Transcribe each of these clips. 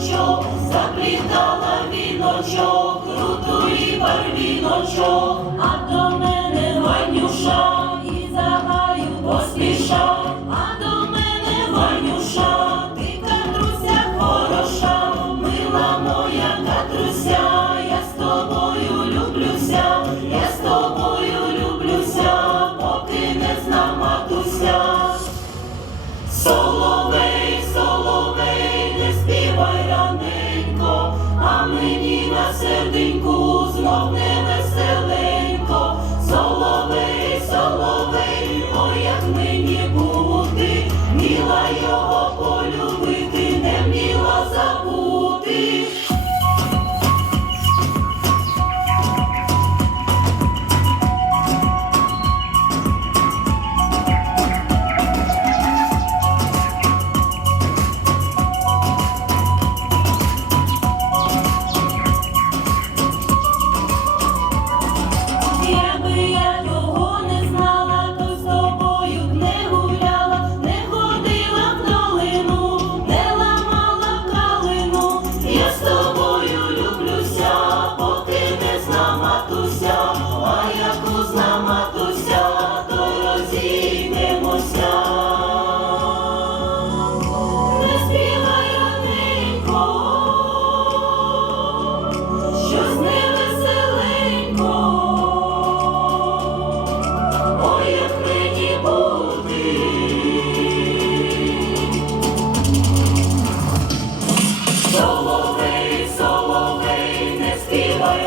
віночок, заплітала віночок, круту і барвіночок, а до мене ванюша і загаю поспіша, а до мене ванюша, ти катруся хороша, мила моя катруся.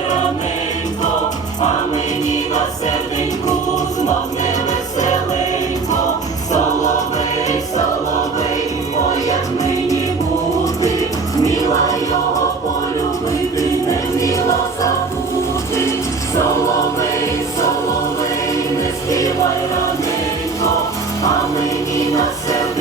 Раненько, а мені на серденьку знов не веселенько. Соловей, соловей, ой, як мені бути, міла його полюбити, не вміла забути. Соловей, соловей, не співай раненько, а мені на серденьку